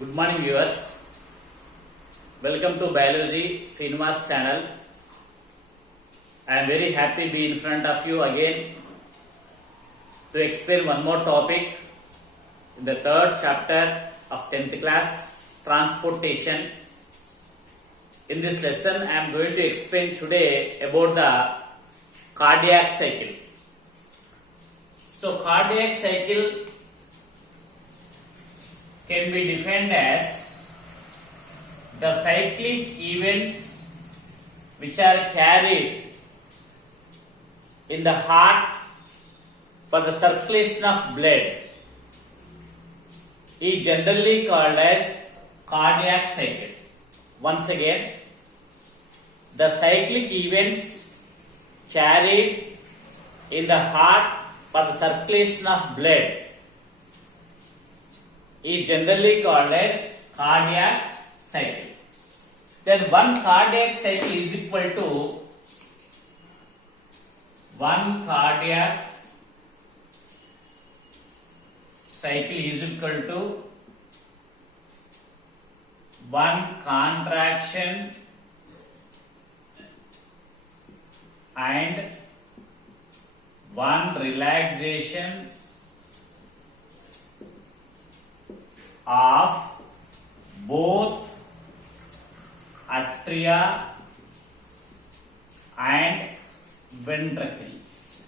Good morning viewers. Welcome to Biology Srinivas channel. I am very happy to be in front of you again to explain one more topic in the third chapter of 10th class, transportation. In this lesson I am going to explain today about the cardiac cycle. So cardiac cycle can be defined as the cyclic events which are carried in the heart for the circulation of blood is generally called as cardiac cycle. Once again, the cyclic events carried in the heart for the circulation of blood is generally called as cardiac cycle. Then one cardiac cycle is equal to one cardiac cycle is equal to one contraction and one relaxation of both atria and ventricles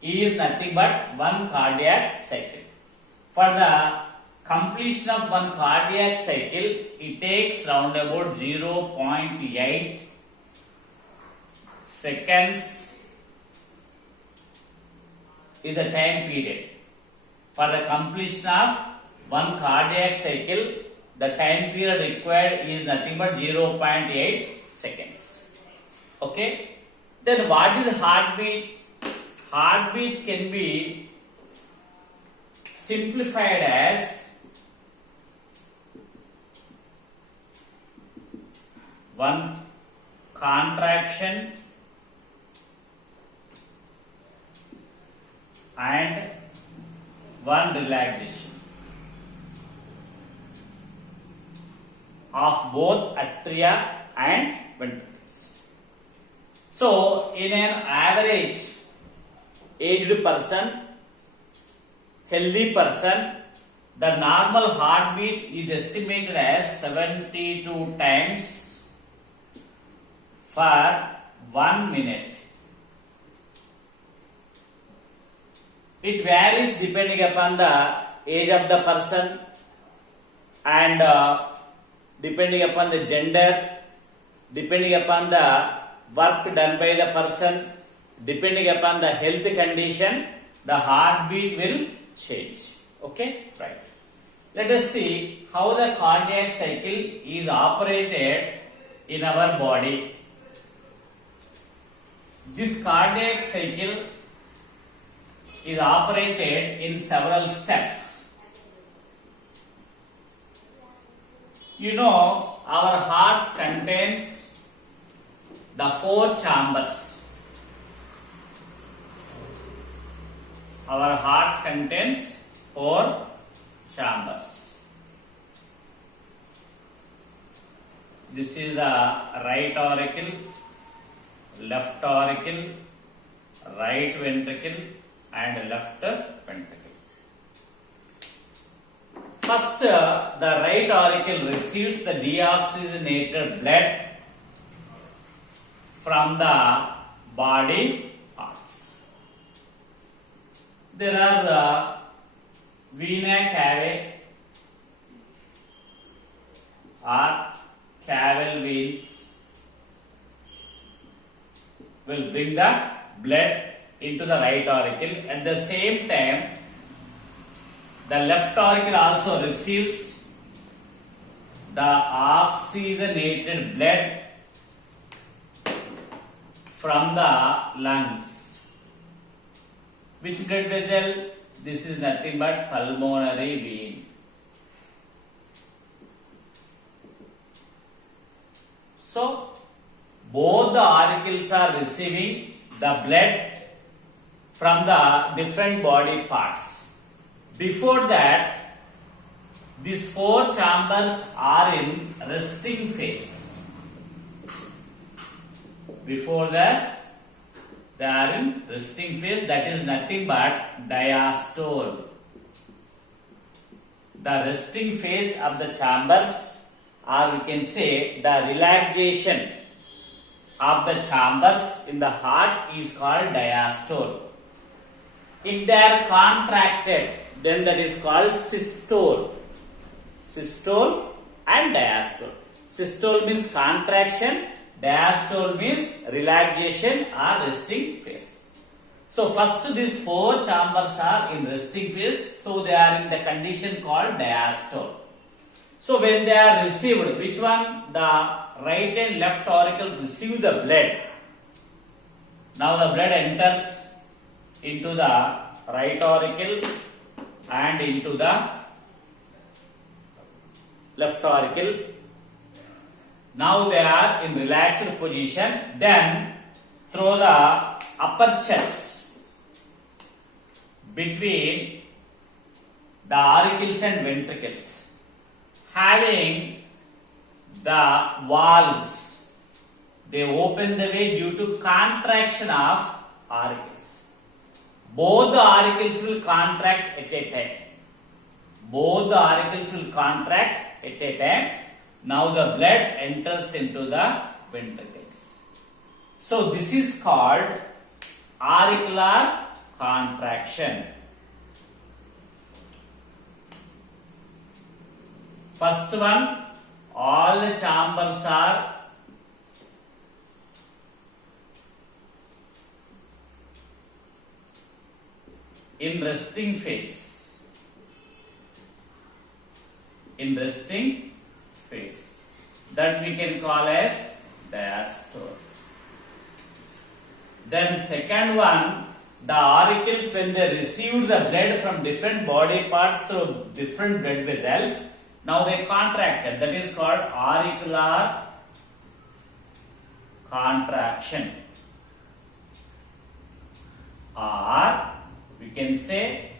is nothing but one cardiac cycle. For the completion of one cardiac cycle, it takes round about 0.8 seconds is the time period. For the completion of one cardiac cycle, the time period required is nothing but 0.8 seconds. Okay. Then what is heartbeat? Heartbeat can be simplified as one contraction and one relaxation of both atria and ventricles. So, in an average aged person, healthy person, the normal heartbeat is estimated as 72 times for 1 minute. It varies depending upon the age of the person and depending upon the gender, depending upon the work done by the person, depending upon the health condition, the heartbeat will change. Okay, right. Let us see how the cardiac cycle is operated in our body. This cardiac cycle is operated in several steps. You know, our heart contains the 4 chambers. Our heart contains 4 chambers. This is the right auricle, left auricle, right ventricle and left ventricle. First, the right auricle receives the deoxygenated blood from the body parts. There are the vena cavae or caval veins will bring the blood into the right auricle. At the same time, the left auricle also receives the oxygenated blood from the lungs. Which blood vessel? This is nothing but pulmonary vein. So, both the auricles are receiving the blood from the different body parts. Before that, these four chambers are in resting phase. Before this, they are in resting phase, that is nothing but diastole. The resting phase of the chambers, or we can say the relaxation of the chambers in the heart is called diastole. If they are contracted, then that is called systole. Systole and diastole. Systole means contraction, diastole means relaxation or resting phase. So first these four chambers are in resting phase, so they are in the condition called diastole. So when they are received, which one? The right and left auricle receive the blood. Now the blood enters into the right auricle and into the left auricle. Now they are in relaxed position. Then through the apertures between the auricles and ventricles, having the valves, they open the way due to contraction of auricles. Both the auricles will contract at a time. Both the auricles will contract at a time. Now the blood enters into the ventricles. So this is called auricular contraction. First one, all the chambers are in resting phase. In resting phase. That we can call as diastole. Then second one, the auricles, when they received the blood from different body parts through different blood vessels, now they contracted. That is called auricular contraction. Or we can say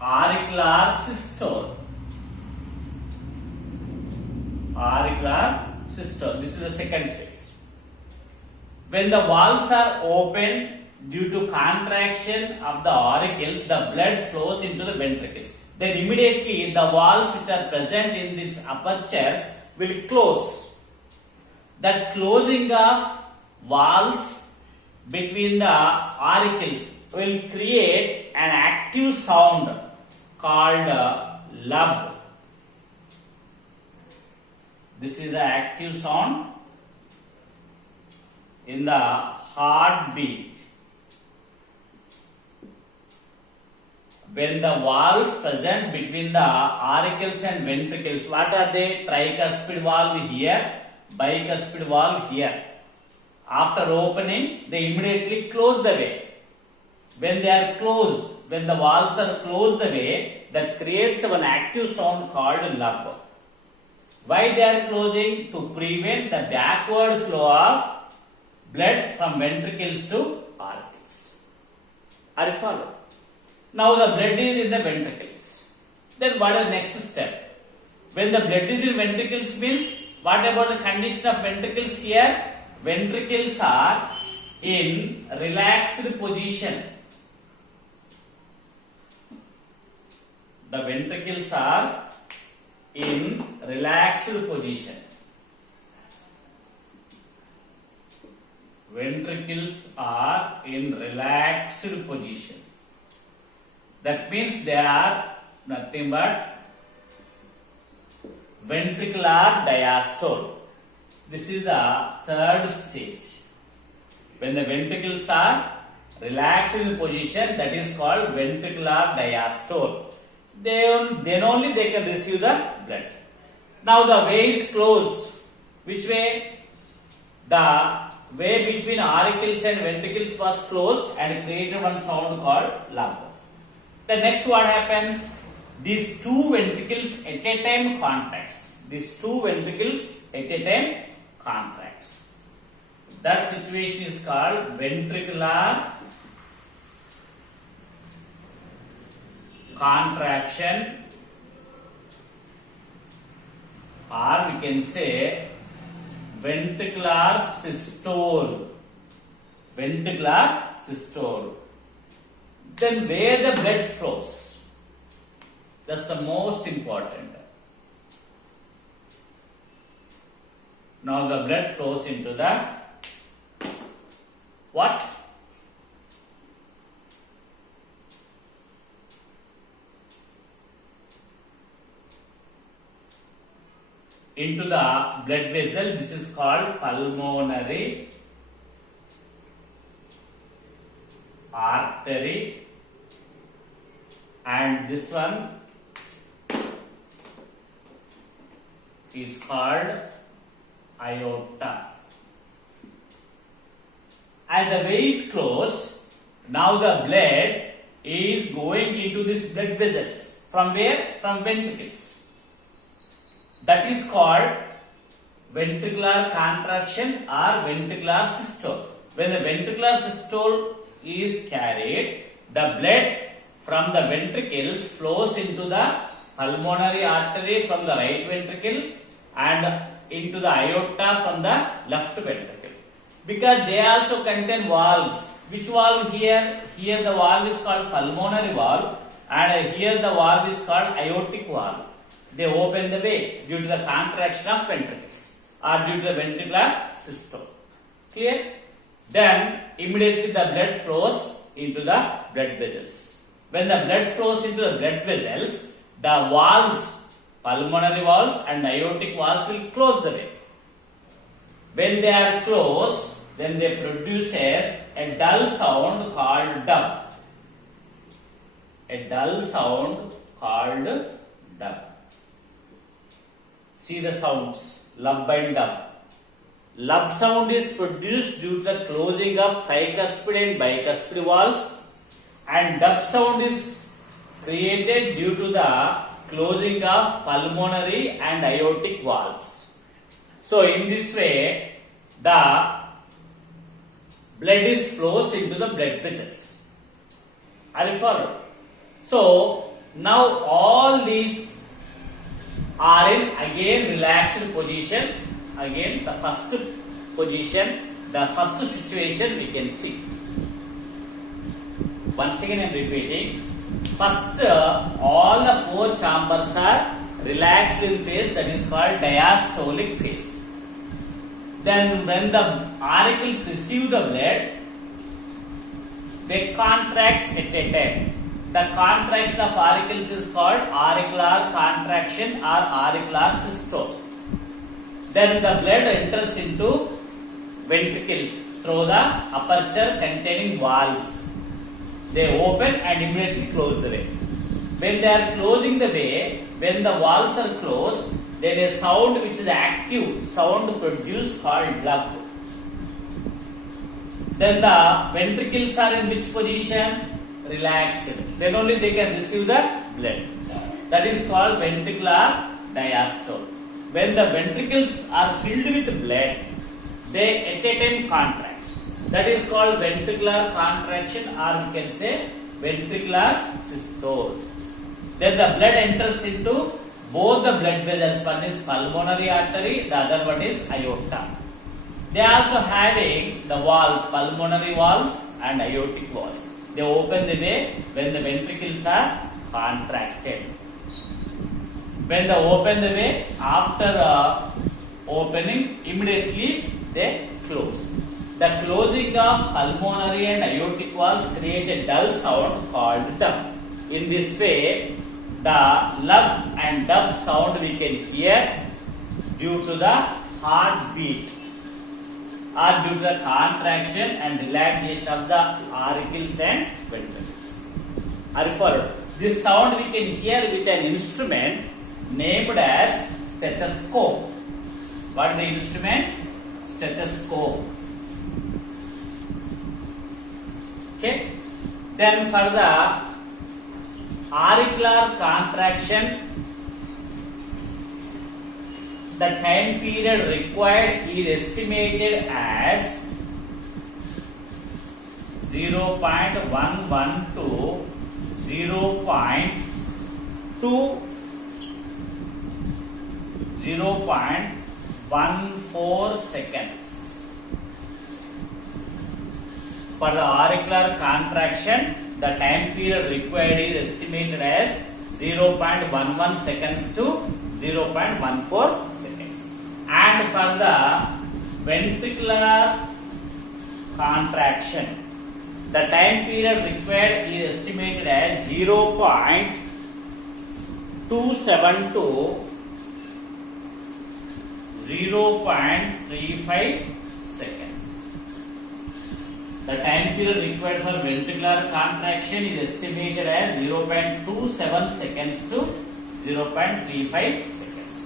auricular systole. Auricular systole. This is the second phase. When the valves are open due to contraction of the auricles, the blood flows into the ventricles. Then immediately the valves which are present in these apertures will close. That closing of valves between the auricles will create an active sound called lub. This is the active sound in the heartbeat. When the valves present between the auricles and ventricles, what are they? Tricuspid valve here, bicuspid valve here. After opening, they immediately close the way. When they are closed, when the valves are closed the way, that creates an active sound called lub. Why they are closing? To prevent the backward flow of blood from ventricles to auricles. Are you follow? Now the blood is in the ventricles. Then what is the next step? When the blood is in ventricles means, what about the condition of ventricles here? Ventricles are in relaxed position. The ventricles are in relaxed position. Ventricles are in relaxed position. That means they are nothing but ventricular diastole. This is the third stage. When the ventricles are relaxed in position, that is called ventricular diastole. Then only they can receive the blood. Now the way is closed. Which way? The way between auricles and ventricles was closed and created one sound called lub. The next what happens? These two ventricles at a time contracts. These two ventricles at a time contracts. That situation is called ventricular contraction, or we can say ventricular systole. Ventricular systole. Then where the blood flows? That's the most important. Now the blood flows into the what? Into the blood vessel. This is called pulmonary artery, and this one is called aorta. As the way is closed, now the blood is going into these blood vessels. From where? From ventricles. That is called ventricular contraction or ventricular systole. When the ventricular systole is carried, the blood from the ventricles flows into the pulmonary artery from the right ventricle and into the aorta from the left ventricle. Because they also contain valves. Which valve here? Here the valve is called pulmonary valve, and here the valve is called aortic valve. They open the way due to the contraction of ventricles or due to the ventricular systole. Clear? Then immediately the blood flows into the blood vessels. When the blood flows into the blood vessels, the valves, pulmonary valves and aortic valves will close the way. When they are closed, then they produce a dull sound called dub. A dull sound called dub. See the sounds, lub and dub. Lub sound is produced due to the closing of tricuspid and bicuspid valves, and dub sound is created due to the closing of pulmonary and aortic valves. So in this way, the blood is flows into the blood vessels. Are you followed? So now all these are in again relaxed position. Again the first position, the first situation we can see. Once again I am repeating. First all the four chambers are relaxed in phase, that is called diastolic phase. Then when the auricles receive the blood, they contract at a time. The contraction of auricles is called auricular contraction or auricular systole. Then the blood enters into ventricles through the aperture containing valves. They open and immediately close the way. When they are closing the way, when the valves are closed, then a sound which is active sound produced called lub. Then the ventricles are in which position? Relaxed. Then only they can receive the blood. That is called ventricular diastole. When the ventricles are filled with blood, they at a time contracts. That is called ventricular contraction, or we can say ventricular systole. Then the blood enters into both the blood vessels. One is pulmonary artery, the other one is aorta. They are also having the valves, pulmonary valves and aortic valves. They open the way when the ventricles are contracted. When they open the way, after opening, immediately they close. The closing of pulmonary and aortic valves create a dull sound called dub. In this way, the lub and dub sound we can hear due to the heartbeat or due to the contraction and relaxation of the auricles and ventricles. Are you followed? This sound we can hear with an instrument named as stethoscope. What is the instrument? Stethoscope. Okay. Then for the auricular contraction, the time period required is estimated as 0.11 to 0.15 0.14 seconds. For the auricular contraction, the time period required is estimated as 0.11 seconds to 0.14 seconds. And for the ventricular contraction, the time period required is estimated as 0.27 to 0.35 seconds. The time period required for ventricular contraction is estimated as 0.27 seconds to 0.35 seconds.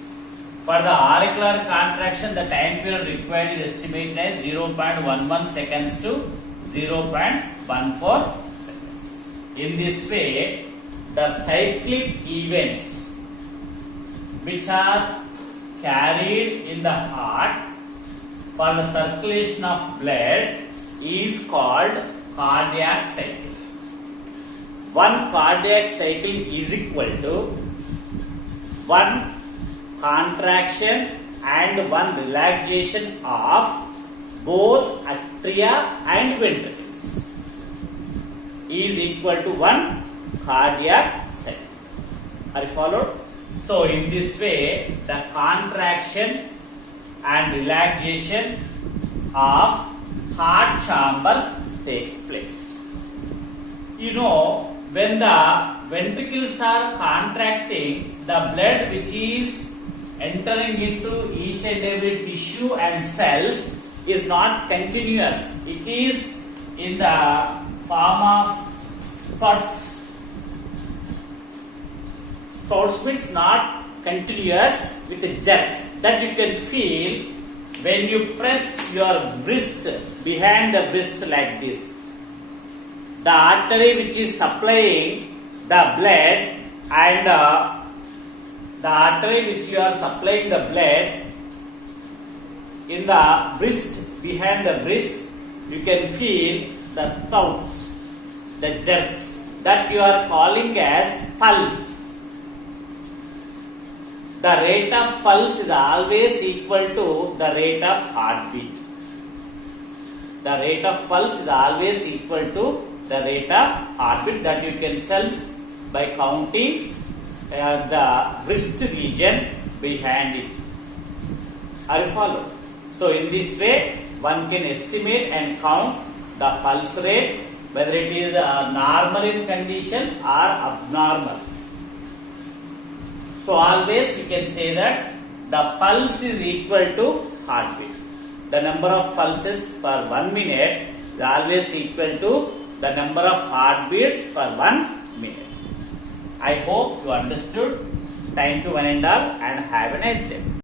For the auricular contraction, the time period required is estimated as 0.11 seconds to 0.14 seconds. In this way, the cyclic events which are carried in the heart for the circulation of blood is called cardiac cycle. One cardiac cycle is equal to one contraction and one relaxation of both atria and ventricles is equal to one cardiac cycle. Are you followed? So in this way, the contraction and relaxation of heart chambers takes place. You know, when the ventricles are contracting, the blood which is entering into each and every tissue and cells is not continuous. It is in the form of spurts. Spurts means not continuous with jerks that you can feel when you press your wrist behind the wrist like this. The artery which is supplying the blood and the artery which you are supplying the blood in the wrist, behind the wrist, you can feel the spouts, the jerks that you are calling as pulse. The rate of pulse is always equal to the rate of heartbeat. The rate of pulse is always equal to the rate of heartbeat that you can sense by counting the wrist region behind it. Are you follow? So in this way, one can estimate and count the pulse rate, whether it is normal in condition or abnormal. So always we can say that the pulse is equal to heartbeat. The number of pulses per 1 minute is always equal to the number of heartbeats per 1 minute. I hope you understood. Thank you one and all and have a nice day.